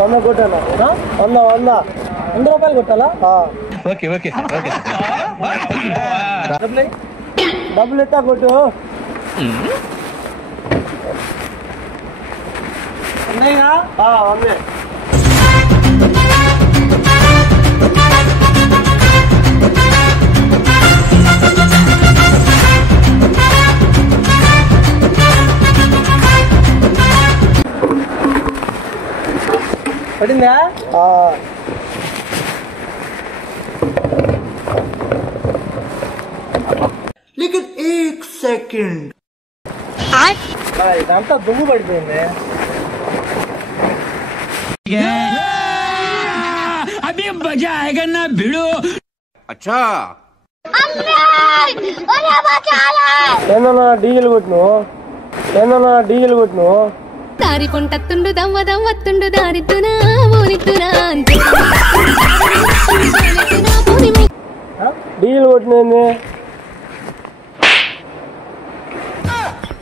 వంద కొట్టాలా? 100 రూపాయలు కొట్టాలా? Okay okay okay. డబ్బులు ఎట్టా కొట్టు. ఉన్నాయిగా? ఉన్నాయి. పడిందా? लेकिन एक सेकंड ఇదంతా దుమ్ము పడిపోయింది. అభి మజా ఆయేగా నా భిడో. अच्छा ఏందన్నా డీజిల్ కొట్టిను? దారి పొంటత్తుండు దమ్మ దమ్మత్తుండు దారిద్దునా ఊరిద్దునా డీజిల్ కొట్టినేంది?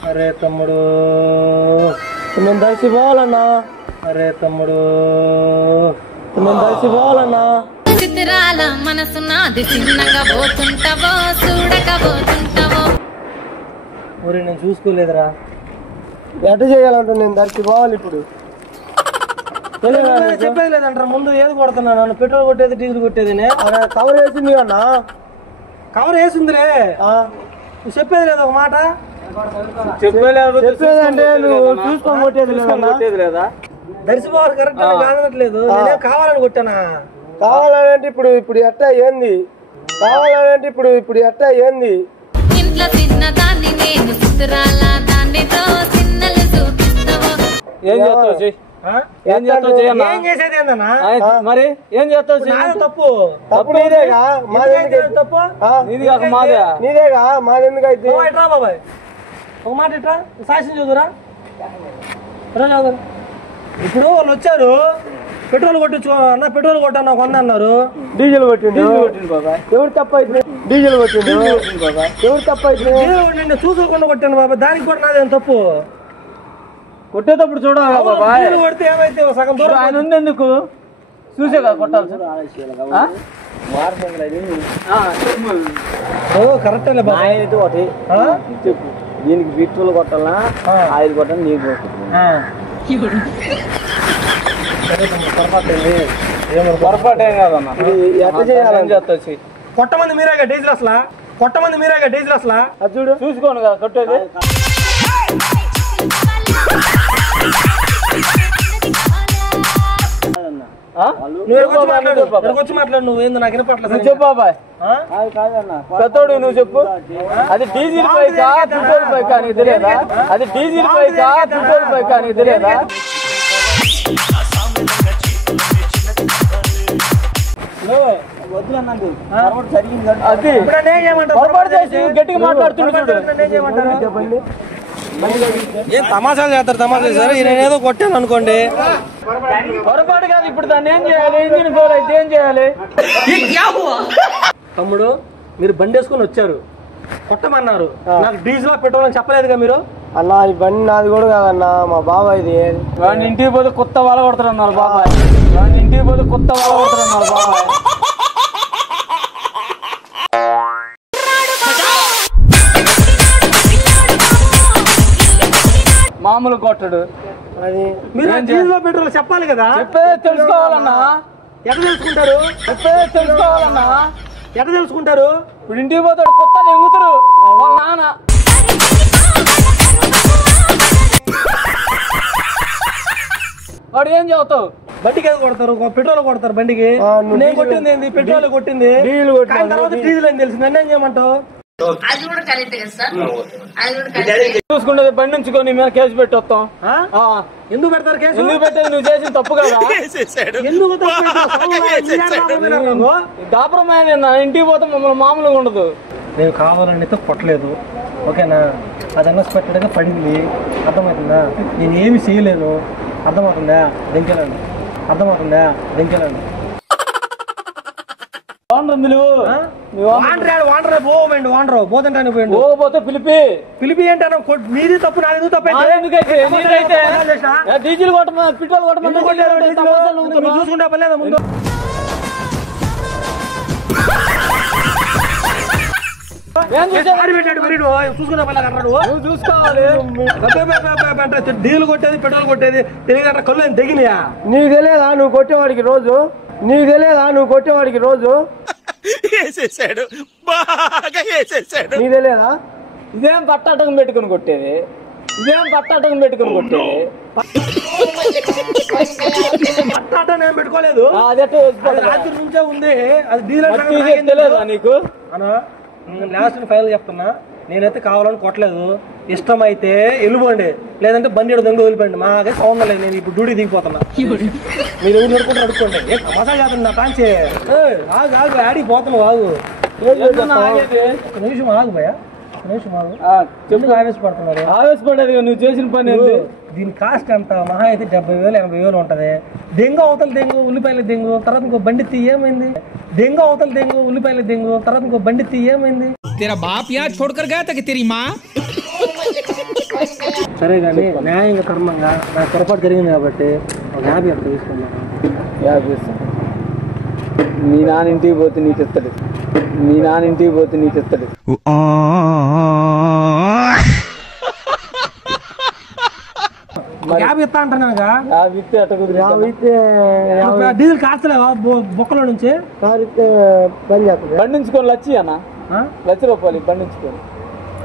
అరే తమ్ముడు నేను దర్శిపోవాలన్నా. చిత్రాల మనసు నాది చిన్నగా పోతుంటావో చూడకపోతుంటావో. ఊరి నేను చూసుకోలేదురా. ఎట్ట చేయాలంటే నేను దర్శిపోవాలి ఇప్పుడు. చెప్పేది లేదంటారా ముందు ఏది కొడుతున్నా? నన్ను పెట్రోల్ కొట్టేది డీజిల్ కొట్టేది. కవర్ వేసింది అన్నా. కవర్ వేసిందిలే. నువ్వు చెప్పేది లేదు ఒక మాట. చెప్పేదంటే నువ్వు చూసుకొని కొట్టేది లేదా? దర్శిపోవాలి కరెక్ట్ కాదనట్లేదు. నేనే కావాలని కొట్టానా? కావాలంటే ఇప్పుడు ఎట్టా ఏంది? ఇంట్లో చిన్నదాన్ని నేను చిత్రాల దాన్నితో చిన్నలు చూపిస్తావో. ఏం చేసేది ఏందన్నా? మరి ఏం చేస్తావు? తప్పు నీదేగా, మాదెందుకైతే? ఎట్రా బాబాయ్ ఒక మాట ఇట్రా సాక్ష్యం చదువురా. ఇప్పుడు వాళ్ళు వచ్చారు పెట్రోల్ కొట్టించుకో అన్న, పెట్రోల్ కొట్టా కొంద అన్నారు. డీజిల్ కొట్టిండు బాబాయ్. ఎవరు తప్పైతే? డీజిల్ కొట్టిండు బాబాయ్. ఎవరు తప్పైతే? నేను చూసుకోకుండా కొట్టాను బాబాయ్. దానికి కూడా నాదేం తప్పు? కొట్టేటప్పుడు చూడాలి బాబాయ్. కొడితే ఏమైతే సగం దూరం ఆయన ఉంది. ఎందుకు చూసే కదా కొట్టాలి? కరెక్ట్ ఒకటి చెప్పు. దీనికి పెట్రోల్ కొట్టాలా ఆయిల్ కొట్టాలి? నీకు పొరపాటు ఏం కాదన్నా. కొట్టమంది మీరేగా డీజిల్ అసలు అది చూడు చూసుకోండి కదా కొట్టేది. వచ్చి మాట్లాడు. నువ్వు ఏంది నాకు వినపట్లేదు. చెప్పు బాబాయ్. పెద్దోడు నువ్వు చెప్పు. అది డీజిల్ పైకా పెట్రోల్ పైకా నీకు తెలియదా? గట్టిగా మాట్లాడుతున్నాడు. చెప్పండి. ఏం తమాషాలు చేస్తారు? నేనేదో కొట్టాను అనుకోండి. పొరపాటు కాదు. ఇప్పుడు దాన్ని ఏం చేయాలి? ఇంజిన్ ఫెయిల్ అయితే ఏం చేయాలి? తమ్ముడు మీరు బండి వేసుకుని వచ్చారు, కొట్టమన్నారు. నాకు డీజిల్ పెట్రోల్ అని చెప్పలేదుగా మీరు? అన్నా ఈ బండి నాది కూడా కాదన్నా, మా బాబాయ్ ఇది. వాడిని ఇంటికి పోతే కొత్త వాళ్ళ కొడుతున్నారు బాబాయ్. మామూలు కొట్టడు. అది మీరు డీజిల్ పెట్రోల్ చెప్పాలి కదా. చెప్పేది తెలుసుకోవాలన్నా. ఎట్లా తెలుసుకుంటారు? ఇప్పుడు ఇంటికి పోతాడు కొత్త ఎగుతారు వాళ్ళ నాన్న. వాడు ఏం చదువుతావు? బండికి ఏదో కొడతారు, పెట్రోల్ కొడతారు బండికి. నేను కొట్టింది ఏంది? పెట్రోల్ కొట్టింది. తర్వాత డీజిల్ అని తెలిసి నన్ను ఏం చేయమంటావు? చూసుకుంటే బండి నుంచుకొని మీద కేసు పెట్టి వస్తాం. ఎందుకు పెడతారు కేసు? ఎందుకు పెట్టేది? నువ్వు చేసిన తప్పు కదా. ఎందుకు దాపరమైన ఇంటికి పోతే మమ్మల్ని మామూలుగా ఉండదు. నేను కావాలని కొట్టలేదు, ఓకేనా? అది అన్నస్ పెట్టడానికి పడింది, అర్థమవుతుందా? నేను ఏమి చేయలేను, అర్థమవుతుందా? దెంకెళ్ళండి. బాగుంటుంది. వాండర్ పోమండి వాండర్ పోతుంటాను పోయిండు పోతే పిలిపి అంటే మీది తప్పు నాది తప్పు డీజిల్ కొట్టమా పెట్రోల్ కొట్టమా చూసుకుంటా పర్లేదా ముందు చూసుకున్నా పర్లేదు చూసుకోవాలి డీజిల్ కొట్టేది పెట్రోల్ కొట్టేది తెలియదు కళ్ళు తెగినాయా నీకు తెలియదా నువ్వు కొట్టేవాడికి రోజు వేసేసాడు బాగా వేసేసాడు నీకు తెలియదా ఇదేం పట్టాటకం పెట్టుకుని కొట్టేది పట్టాట నేను పెట్టుకోలేదు రాత్రి నుంచే ఉంది అది డీజిల్ తెలియదా నీకు లాస్ట్ ఫైనల్ చెప్తున్నా నేనైతే కావాలని కొట్టలేదు ఇష్టమైతే వెళ్ళిపోండి లేదంటే బండి దొంగ వెళ్ళిపోండి మాకే సౌండ్ లేదు నేను ఇప్పుడు డ్యూటీ దిగిపోతున్నా మీరు ఎవరు నడుకుంటే నడుకోండి ఏ మసాలా చేస్తుంది నా ప్రాంచే ఆగు ఆగు ఆడికి పోతున్నావు ఆగు ఒక నిమిషం ఆగు భయ నిమిషం ఆగు ఎందుకు ఆవేశపడేది నువ్వు చేసిన పని దీని కాస్ట్ ఎంత మహా అయితే 70,000 80,000 ఉంటది దెంగ అవతల దెంగు ఉల్లిపాయల దెంగు తర్వాత ఇంకో బండి తీ ఏమైంది ఉల్లిపాయల దెంగు తర్వాత ఇంకో బండి తీ ఏమైంది तेरा बाप यहाँ छोड़कर गया था कि तेरी माँ సరే కానీ న్యాయంగా కర్మంగా నాకు పొరపాటు జరిగింది కాబట్టి ఒక 50 ఎంత తీసుకున్నాను మీ నాన్న ఇంటికి పోతే నీకు ఇస్తాడు 50 ఇస్తా అంటున్నాగా విత్తే డీజిల్ కాస్తలేవా బొక్కలో నుంచి బండించుకొని లచ్చి అన్న ₹1,00,000 బండించుకొని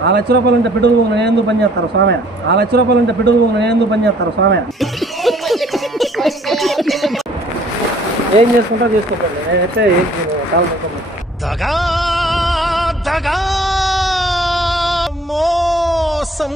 ₹1,00,000 ఉంటే పెట్రోల్ పోగు నేను ఎందుకు పని చేస్తారు స్వామి ₹1,00,000 ఉంటే పెట్రోల్ పోగు నేను ఎందుకు పని చేస్తారు స్వామి ఏం చేసుకుంటారో చేసుకోండి నేనైతే మోసం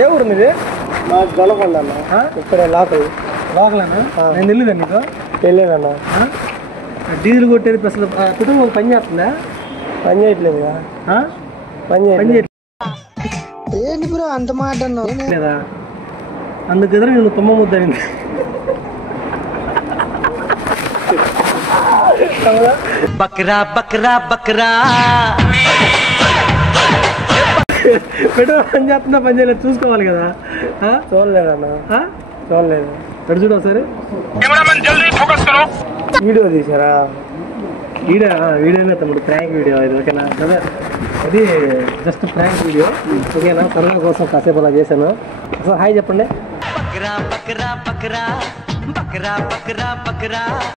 ఏ ఊరు మీది నాకు గొలకొండ అన్న ఇక్కడే లోకలేనా నేను తెలియదా నీకు తెలియదన్నా డీజిల్ కొట్టేది అసలు పెట్రోల్ పని చేస్తుందా పని చేయట్లేదు పని చేయట్లేదు అంత మాట లేదా అందుకు ఎదురు నేను తుమ్మ ముద్దయింది बकरा बकरा बकरा పెట్రోల్ పని చేస్తుందా పని చేయలేదు చూసుకోవాలి కదా చూడలేదన్నా చూడలేదు ఎక్కడ చూడు ఒకసారి వీడియో తీసారా వీడియోనే తమ్ముడు ప్రాంక్ వీడియో ఇది ఓకేనా అదే అది జస్ట్ ప్రాంక్ వీడియో ఓకేనా కరోనా కోసం కాసేపు అలా చేశాను అసలు హాయ్ చెప్పండి